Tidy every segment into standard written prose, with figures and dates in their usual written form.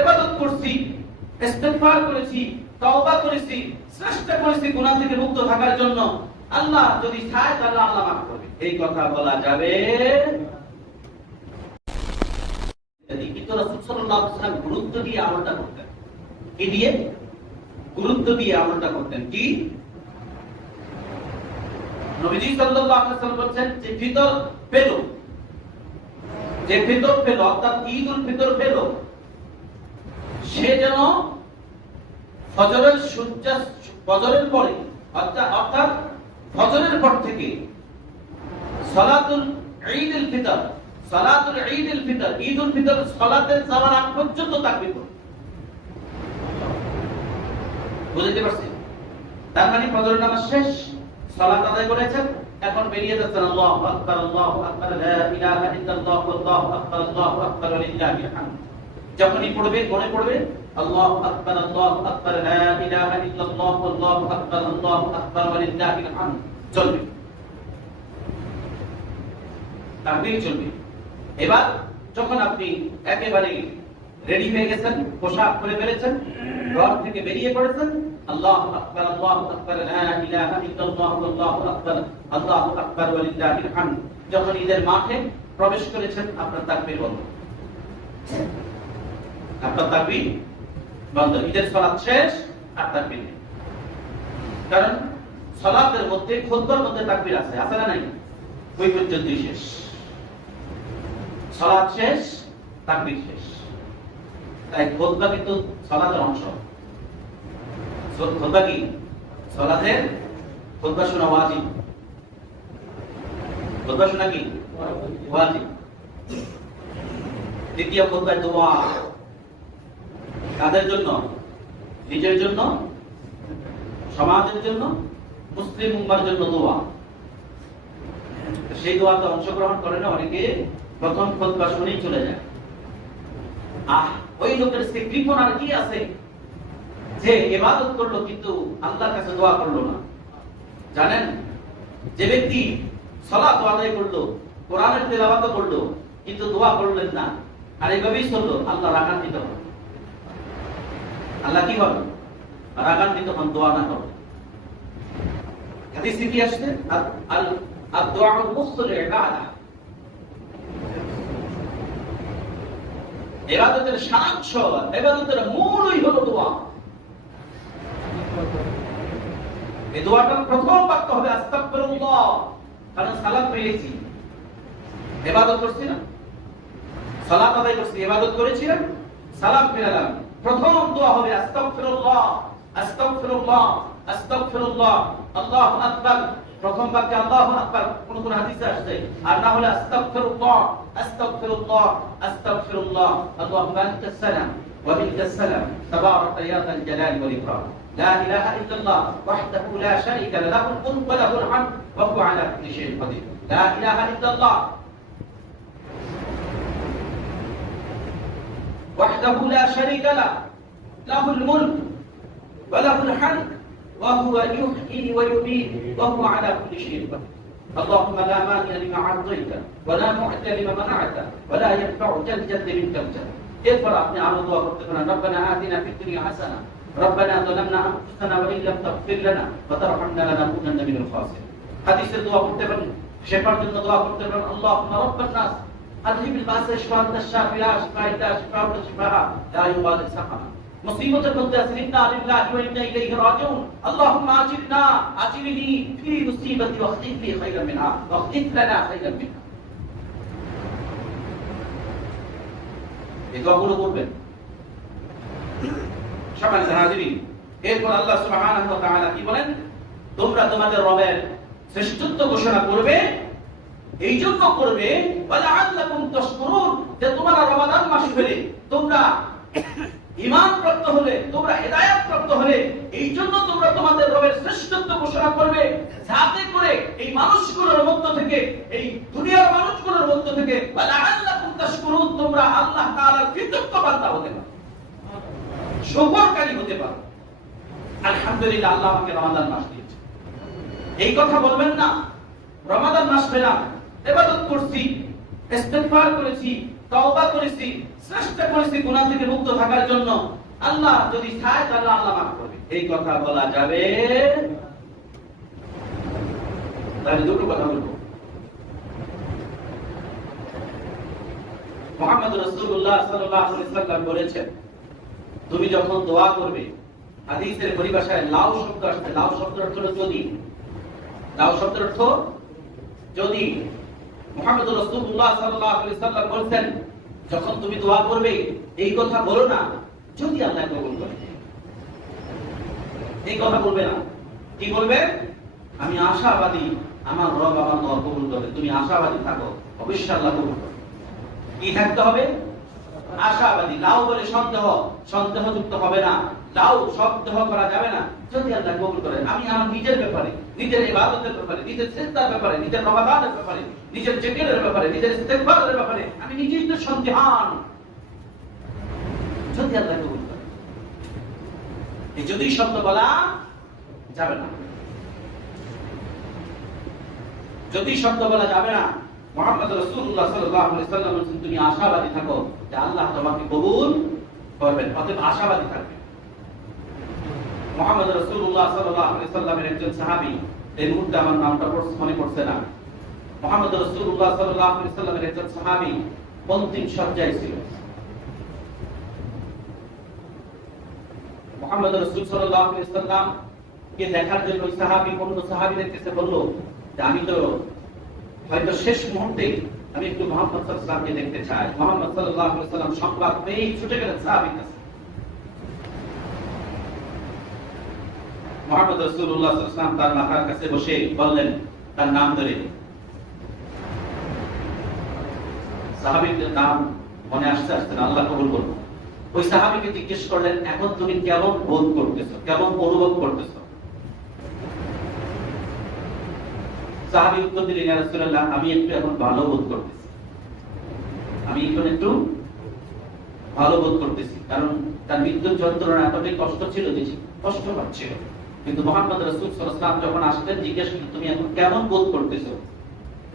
ইবাদত করছি, ইস্তিগফার করেছি, তওবা করেছি, চেষ্টা করেছি গুনাহ থেকে মুক্ত থাকার জন্য, আল্লাহ যদি চায় তাহলে আল্লাহ মাফ করবে, এই কথা বলা যাবে? কিন্তু রাসূল সাল্লাল্লাহু আলাইহি ওয়াসাল্লাম গুরুত্ব দিয়ে আমলটা করতেন। কি দিয়ে? গুরুত্ব দিয়ে আমলটা করতেন। কি? নবীজি সাল্লাল্লাহু আলাইহি ওয়াসাল্লাম বলেন, যে ফিতর পেল, যে ফিতর পেল অর্থাৎ ঈদুল ফিতর পেল, সে যেন ফজরের পরে অর্থাৎ ফজরের পর থেকে সালাতুল ঈদুল ফিতর, সালাতুল ঈদুল ফিতর, ঈদুল ফিতর সালাতের যাওয়ার আগ পর্যন্ত তাকবীর করবে। বুঝতে পারছেন? তার মানে ফজরের নামাজ শেষ, সালাত আদায় করেছেন, এখন বেরিয়ে যাচ্ছেন, আল্লাহু আকবার, আল্লাহু আকবার, লা ইলাহা ইল্লাল্লাহ, আল্লাহু আকবার, আল্লাহু আকবার, লিল্লাহিল হামদ। যখনই পড়বে, মনে পড়বে আল্লাহু আকবার, আল্লাহু আকবার, লা ইলাহা ইল্লাল্লাহ, আল্লাহু আকবার, আল্লাহু আকবার, লিল্লাহিল হামদ, চলবে, তাকবীর চলবে। এবার যখন আপনি একেবারে রেডি হয়ে গেছেন, পোশাক পরে ফেলেছেন, ঘর থেকে বেরিয়ে পড়েছেন, আল্লাহু আকবার, আল্লাহু আকবার, লা ইলাহা ইল্লাল্লাহ, আল্লাহু আকবার, আল্লাহু আকবার, লিল্লাহিল হামদ। যখন ঈদের মাঠে প্রবেশ করেছেন, আপনার তাকবীর বন্ধ, আপনার তাকবীর বন্ধ। ঈদের সালাত শেষ, আর তাকবীর নেই। কারণ সালাতের মধ্যে, খুতবার মধ্যে তাকবীর আছে, আছে না নাই? ওই পর্যন্তই শেষ। সালাত শেষ, তাকবীর শেষ। তাই খুতবা কিন্তু সালাতের অংশ। খুতবা কি? সালাতের খুতবা শোনা ওয়াজিব। খুতবা শোনা কি? ওয়াজিব। দ্বিতীয় খুতবায় দোয়া। কাদের জন্য? নিজের জন্য, সমাজের জন্য, মুসলিম উম্মার জন্য দোয়া। সেই দোয়াতে অংশগ্রহণ করে না অনেকে, প্রথম খুতবা শুনেই চলে যায়। ওই লোকের সে কৃপণ আর কি আছে যে ইবাদত করলো কিন্তু আল্লাহর কাছে দোয়া করলো না? জানেন, যে ব্যক্তি সালাত আদায় করলো, কোরআনের তেলাওয়াত করলো, কিন্তু দোয়া করলেন না, আর এইভাবেই চললো, আল্লাহ রাগান্বিত হন। আল্লাহ কি হবে? রাগান্বিত হন, দোয়া না করো। হাদিসে কি আসছে? আদ-দুআউ মুখসুল ইবাদা। ইবাদতের সারাংশ, ইবাদতের মূলই হলো দোয়া। এই দোয়াটার প্রথম বাক্য হবে আস্তাগফিরুল্লাহ, কারণ সালাত পেয়েছি, ইবাদত করছি না, সালাত আদায় করছি, ইবাদত করেছিলাম, সালাম ফিরালাম। প্রথম দোয়া হবে আস্তাগফিরুল্লাহ, আস্তাগফিরুল্লাহ, আস্তাগফিরুল্লাহ, আল্লাহু আকবার। প্রথম বাক্যে আল্লাহু আকবার কোন কোন হাদিসে আসছে, আর না হলে আস্তাগফিরুল্লাহ, আস্তাগফিরুল্লাহ, আস্তাগফিরুল্লাহ, আল্লাহুম্মা আনতাস সালাম ওয়া মিনকাস সালাম, তাবারাকতা ইয়া যাল জালালি ওয়াল ইকরাম, লা ইলাহা ইল্লাল্লাহ ওয়াহদাহু লা শারীকা লাহু, লাহুল মুলকু ওয়া লাহুল হামদ ওয়া হুয়া আলা কুল্লি শাইইন কাদির। লা ইলাহা ইল্লাল্লাহ وحده لا شريك له له الملك وله الحمد وهو يحيي ويميت وهو على كل شيء قدير. اللهم لا مانع لما اعطيت ولا معطي لما منعت ولا ينفع ذا الجد منك الجد. اقرا اپنے عام دعا کرتے ہیں، ربنا آتنا في الدنيا حسنه ربنا ظلمنا انفسنا وان لم تغفر لنا وترحمنا لنكونن من الخاسرين. হাদিসের দোয়া করতে পারেন, শেফার জন্য দোয়া করতে পারেন, আল্লাহুম্মা রাব্বান নাস আযহিব আল-বা'স ইশফা আনতা শাফি লা শিফা ইল্লা শিফাউকা শিফাআ লা ইউগাদিরু সাকামা। মুসিবতের মধ্যে আছি, ইন্না লিল্লাহি ওয়া ইন্না ইলাইহি রাজিউন, আল্লাহুম্মা আজিরনি ফি মুসিবাতি ওয়াখলিফ লি খায়রান মিনহা ওয়াখলিফ লানা খায়রান মিনহা। এই দোয়াগুলো করবেন। সম্মানিত হাজিরিন, এরপর আল্লাহ সুবহানাহু ওয়া তাআলা কি বলেন? তোমরা তোমাদের রবের শ্রেষ্ঠত্ব ঘোষণা করবে, এই জন্য করবে ওয়ালাআল্লাকুম তাশকুরুন, যে তোমরা রমাদান মাস পেলে, তোমরা ঈমান প্রাপ্ত হলে, তোমরা হেদায়েত প্রাপ্ত হলে, এই জন্য তোমরা তোমাদের রবের শ্রেষ্ঠত্ব ঘোষণা করবে, যাতে করে এই মানুষগুলোর মধ্য থেকে, এই দুনিয়ার মানুষগুলোর মধ্য থেকে ওয়ালাআল্লাকুম তাশকুরুন, তোমরা আল্লাহ তাআলার কৃতজ্ঞ বান্দা হতে পারো, শুকরকারী হতে পারো। আলহামদুলিল্লাহ, আল্লাহ আমাকে রমাদান মাস দিয়েছে। এই কথা বলবেন না, রমাদান মাস পেলাম, ইবাদত করছি, ইস্তিগফার করেছি, তওবা করেছি, চেষ্টা করেছি গুনাহ থেকে মুক্ত থাকার জন্য, আল্লাহ যদি চায় তাহলে আল্লাহ মাফ করবে, এই কথা বলা যাবে? তাহলে দুটো কথা বলবো। মুহাম্মদ রাসূলুল্লাহ সাল্লাল্লাহু আলাইহি ওয়াসাল্লাম বলেছেন, তুমি যখন দোয়া করবে, হাদিসের পরিভাষায় লাউ শব্দ আসছে। লাউ শব্দের অর্থ হলো যদি। লাউ শব্দের অর্থ যদি। মুহাম্মদ রাসূলুল্লাহ সাল্লাল্লাহু আলাইহি ওয়াসাল্লাম বলেছেন, যখন তুমি দোয়া করবে এই কথা বলো না যদি আল্লাহ কবুল করে। এই কথা বলবে না। কি বলবে? আমি আশাবাদী আমার রব আমার দোয়া কবুল করবে। তুমি আশাবাদী থাকো, অবশ্যই আল্লাহ কবুল করবে। কি থাকতে হবে? আশাবাদী। লাউ বলে সন্দেহ, সন্দেহযুক্ত হবে না। লাউ সন্দেহ করা যাবে না যদি আল্লাহ কবুল করেন। আমি আমার নিজের ব্যাপারে, নিজের ইবাদতের ব্যাপারে, নিজের চেষ্টার ব্যাপারে, নিজের রমাদানের ব্যাপারে, নিজের জিকিরের ব্যাপারে, নিজের ইস্তেগফারের ব্যাপারে আমি নিজেই তো সন্দেহান যদি আল্লাহ কবুল করেন। এই যদি শব্দ বলা যাবে না, যদি শব্দ বলা যাবে না। মুহাম্মদ রাসূলুল্লাহ সাল্লাল্লাহু আলাইহি ওয়াসাল্লাম বলেছেন, তুমি আশাবাদী থাকো যে আল্লাহ তোমাকে কবুল করবেন, অতএব আশাবাদী থাকবে। মুহাম্মদ রাসূলুল্লাহ সাল্লাল্লাহু আলাইহি ওয়াসাল্লামের একজন সাহাবী, এই মুহূর্তে আমার নামটা মনে পড়ছে না, মুহাম্মদ রাসূলুল্লাহ সাল্লাল্লাহু আলাইহি ওয়াসাল্লামের একজন সাহাবী অন্তিম শয্যায় ছিল। মুহাম্মদ রাসূল সাল্লাল্লাহু আলাইহি ওয়াসাল্লাম কে দেখার জন্য ওই সাহাবী অন্য সাহাবীদের কাছে বলল যে আমি তো হয়তো শেষ মুহূর্তে আমি একটু মুহাম্মদ সাল্লাল্লাহু আলাইহি ওয়াসাল্লামকে দেখতে চাই। মুহাম্মদ সাল্লাল্লাহু আলাইহি ওয়াসাল্লাম সংবাদ পেয়ে ছুটে গেলেন সাহাবীর কাছে। মুহাম্মদ রাসূলুল্লাহ সাল্লাল্লাহু আলাইহি ওয়াসাল্লাম তার মাথার কাছে বসে বললেন, তার নাম ধরে। সাহাবীর নাম মনে আসতে আসতে আল্লাহ কবুল করুন। ওই সাহাবীকে জিজ্ঞেস করলেন, এখন তুমি কেমন বোধ করতেছো, কেমন অনুভব করতেছো? সাহাবী উত্তর দিলেন, ইয়া রাসূলুল্লাহ, আমি একটু এখন ভালো বোধ করতেছি। আমি এখন একটু ভালো বোধ করতেছি, কারণ তার মৃত্যুর যন্ত্রণা এতটাই কষ্ট ছিল যে কষ্ট পাচ্ছিল। কিন্তু মুহাম্মদ রাসূল সাল্লাল্লাহু আলাইহি ওয়াসাল্লাম যখন আসলেন জিজ্ঞেস করলেন, তুমি এখন কেমন বোধ করতেছো?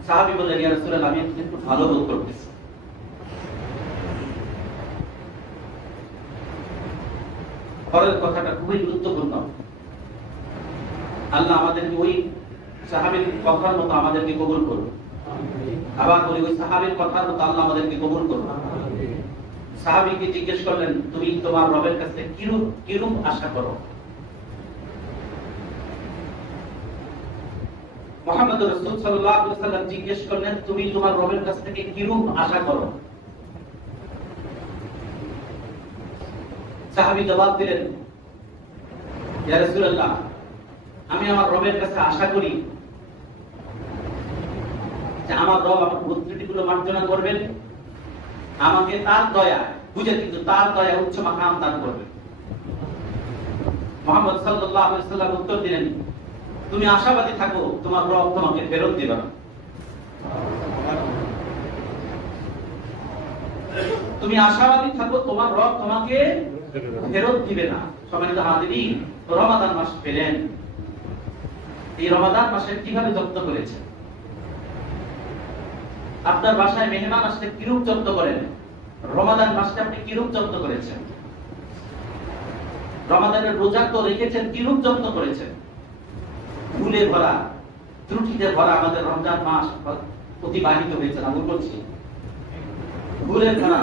সাহাবী বললেন, ইয়া রাসূলুল্লাহ, আমি একটু ভালো বোধ করতেছি। পরের কথাটা খুবই গুরুত্বপূর্ণ। আল্লাহ আমাদেরকে ওই সাহাবীর কথার মতো আমাদেরকে কবুল করুন। আবার বলি, ওই সাহাবীর কথার মতো আল্লাহ আমাদেরকে কবুল করুন। সাহাবীকে জিজ্ঞেস করলেন, তুমি তোমার রবের কাছে কিরূপ আশা করো? মুহাম্মদ রাসূল সাল্লাল্লাহু আলাইহি ওয়াসাল্লাম জিজ্ঞেস করলেন, তুমি তোমার রবের কাছ থেকে কিরূপ আশা করো? সাহাবী জবাব দিলেন, ইয়া রাসূলুল্লাহ, আমি আমার রবের কাছে আশা করি যে আমার রব আমার ভুল ত্রুটিগুলো মার্জনা করবেন, আমাকে তার দয়া বুঝে, কিন্তু তার দয়া উচ্চ মাকাম দান করবেন। মুহাম্মদ সাল্লাল্লাহু আলাইহি ওয়াসাল্লাম উত্তর দিলেন, তুমি আশাবাদী থাকো তোমার রব তোমাকে ফেরত দিবে না। তুমি আশাবাদী থাকো তোমার রব তোমাকে ফেরত দিবে না। সম্মানিত হাজিরিন, রমাদান মাস পেলেন, এই রমাদান মাসে কিভাবে যত্ন করেছেন? আপনার বাসায় মেহমান আসলে কিরূপ যত্ন করেন? রমাদান মাসে আপনি কিরূপ যত্ন করেছেন? রমাদানের রোজা তো রেখেছেন, কিরূপ যত্ন করেছেন? ভুলে ভরা, ত্রুটিতে ভরা আমাদের রমজান মাস অতিবাহিত হয়েছে। আমি বলছি, ভুলে ভরা,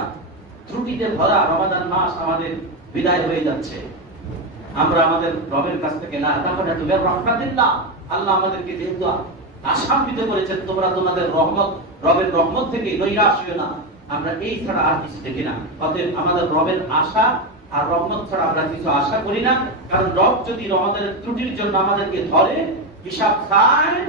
ত্রুটিতে ভরা রমাদান মাস আমাদের বিদায় হয়ে যাচ্ছে। আমরা আমাদের রবের কাছ থেকে না তাহলে তুমি রহমাতুল্লাহ, আল্লাহ আমাদেরকে যেহেতু আশান্বিত করেছেন, তোমরা তোমাদের রহমত, রবের রহমত থেকে নৈরাশ হইও না, আমরা এই ছাড়া আর কিছু দেখি না। অতএব আমাদের রবের আশা আর রহমত ছাড়া আমরা কিছু আশা করি না। কারণ রব যদি রহমতের ত্রুটির জন্য আমাদেরকে ধরে, হিসাব চায়,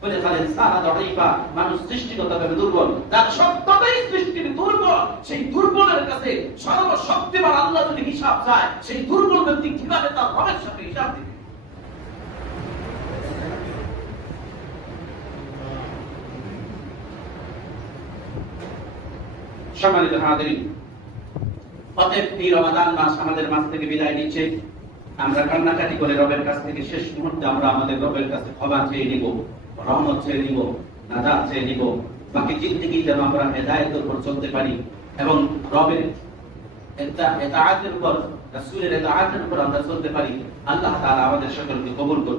বলে তাহলে সারা দড়াইবা, মানুষ সৃষ্টিগতভাবে দুর্বল, তার সত্যতাই সৃষ্টির দুর্বল। সেই দুর্বলের কাছে সর্বশক্তিমান আল্লাহ যদি হিসাব চায়, সেই দুর্বল ব্যক্তি কিভাবে তার রবের সাথে হিসাব দিবে? সম্মানিত হাজিরিন, অতএব এই রমাদান মাস আমাদের মাঝ থেকে বিদায় নিচ্ছে। আমরা কান্নাকাটি করে রবের কাছ থেকে শেষ মুহূর্তে আমরা আমাদের রবের কাছে ক্ষমা চেয়ে নিব, রহমত চেয়ে নিব, নাজাত চেয়ে নিব। বাকি জিন্দেগি যেন আমরা হেদায়েতের উপর চলতে পারি এবং রবের ইতাআতের উপর, রাসূলের ইতাআতের উপর আমরা চলতে পারি। আল্লাহ তাআলা আমাদের সকলকে কবুল করুন।